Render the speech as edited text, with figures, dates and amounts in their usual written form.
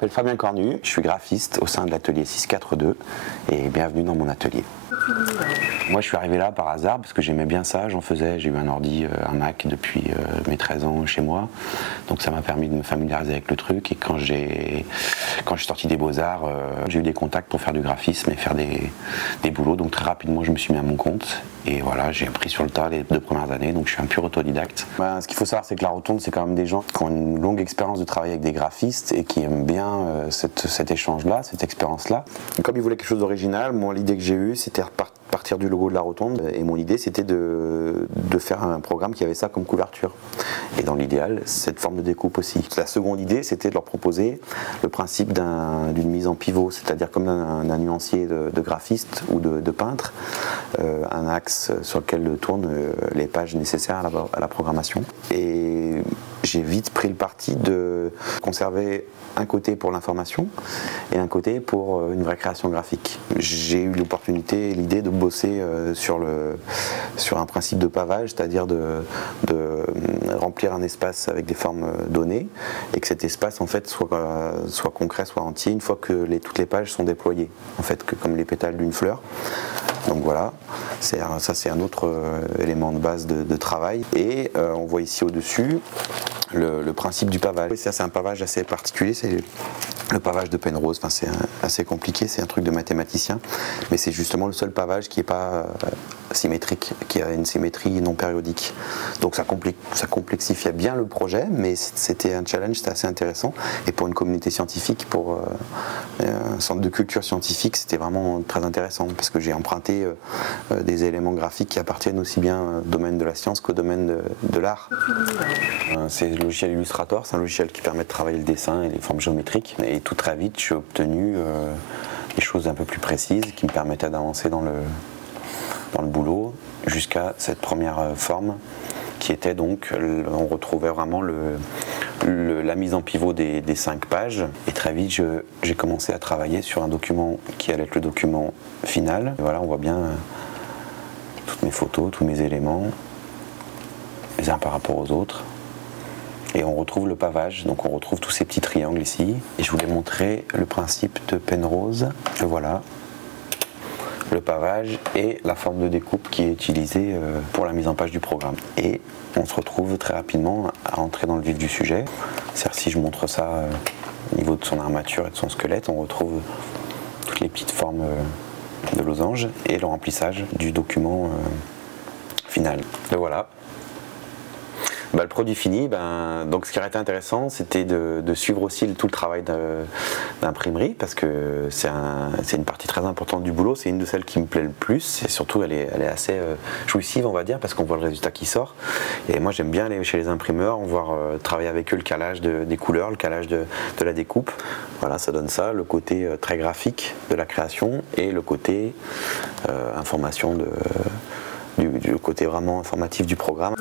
m'appelle Fabien Cornu, je suis graphiste au sein de l'atelier 642 et bienvenue dans mon atelier. Moi je suis arrivé là par hasard parce que j'aimais bien ça, j'en faisais, j'ai eu un ordi, un Mac depuis mes 13 ans chez moi, donc ça m'a permis de me familiariser avec le truc et quand je suis sorti des Beaux-Arts, j'ai eu des contacts pour faire du graphisme et faire des boulots, donc très rapidement je me suis mis à mon compte et voilà, j'ai appris sur le tas les 2 premières années, donc je suis un pur autodidacte. Ce qu'il faut savoir c'est que la Rotonde c'est quand même des gens qui ont une longue expérience de travailler avec des graphistes et qui aiment bien cet échange-là, cette expérience-là. Comme ils voulaient quelque chose d'original, moi l'idée que j'ai eue c'était partir du logo de la Rotonde et mon idée c'était de faire un programme qui avait ça comme couverture et dans l'idéal cette forme de découpe aussi. La seconde idée c'était de leur proposer le principe d'une mise en pivot, c'est-à-dire comme un nuancier de graphiste ou de peintre, un axe sur lequel tournent les pages nécessaires à la programmation. Et j'ai vite pris le parti de conserver un côté pour l'information et un côté pour une vraie création graphique. J'ai eu l'opportunité et l'idée de bosser sur un principe de pavage, c'est-à-dire de remplir un espace avec des formes données et que cet espace en fait soit concret, soit entier une fois que toutes les pages sont déployées, en fait, comme les pétales d'une fleur. Donc voilà, ça c'est un autre élément de base de travail. Et on voit ici au-dessus le principe du pavage. Ça c'est un pavage assez particulier, c'est le pavage de Penrose. Enfin, c'est assez compliqué, c'est un truc de mathématicien, mais c'est justement le seul pavage qui n'est pas symétrique, qui a une symétrie non périodique. Donc ça complexifiait bien le projet, mais c'était un challenge, c'était assez intéressant. Et pour une communauté scientifique, pour un centre de culture scientifique, c'était vraiment très intéressant parce que j'ai emprunté des éléments graphiques qui appartiennent aussi bien au domaine de la science qu'au domaine de l'art. C'est le logiciel Illustrator, c'est un logiciel qui permet de travailler le dessin et les formes géométriques. Et tout très vite, j'ai obtenu des choses un peu plus précises qui me permettaient d'avancer dans le boulot jusqu'à cette première forme qui était donc, on retrouvait vraiment la mise en pivot des 5 pages. Et très vite, j'ai commencé à travailler sur un document qui allait être le document final. Et voilà, on voit bien toutes mes photos, tous mes éléments, les uns par rapport aux autres. Et on retrouve le pavage, donc on retrouve tous ces petits triangles ici. Et je voulais montrer le principe de Penrose. Et voilà, le pavage et la forme de découpe qui est utilisée pour la mise en page du programme. Et on se retrouve très rapidement à entrer dans le vif du sujet. C'est-à-dire si je montre ça au niveau de son armature et de son squelette, on retrouve toutes les petites formes de losanges et le remplissage du document final. Et voilà. Le produit fini, donc ce qui aurait été intéressant, c'était de suivre aussi tout le travail d'imprimerie, parce que c'est une partie très importante du boulot, c'est une de celles qui me plaît le plus, et surtout elle est assez jouissive, on va dire, parce qu'on voit le résultat qui sort. Et moi j'aime bien aller chez les imprimeurs, voir travailler avec eux le calage des couleurs, le calage de la découpe. Voilà, ça donne ça, le côté très graphique de la création, et le côté information du côté vraiment informatif du programme.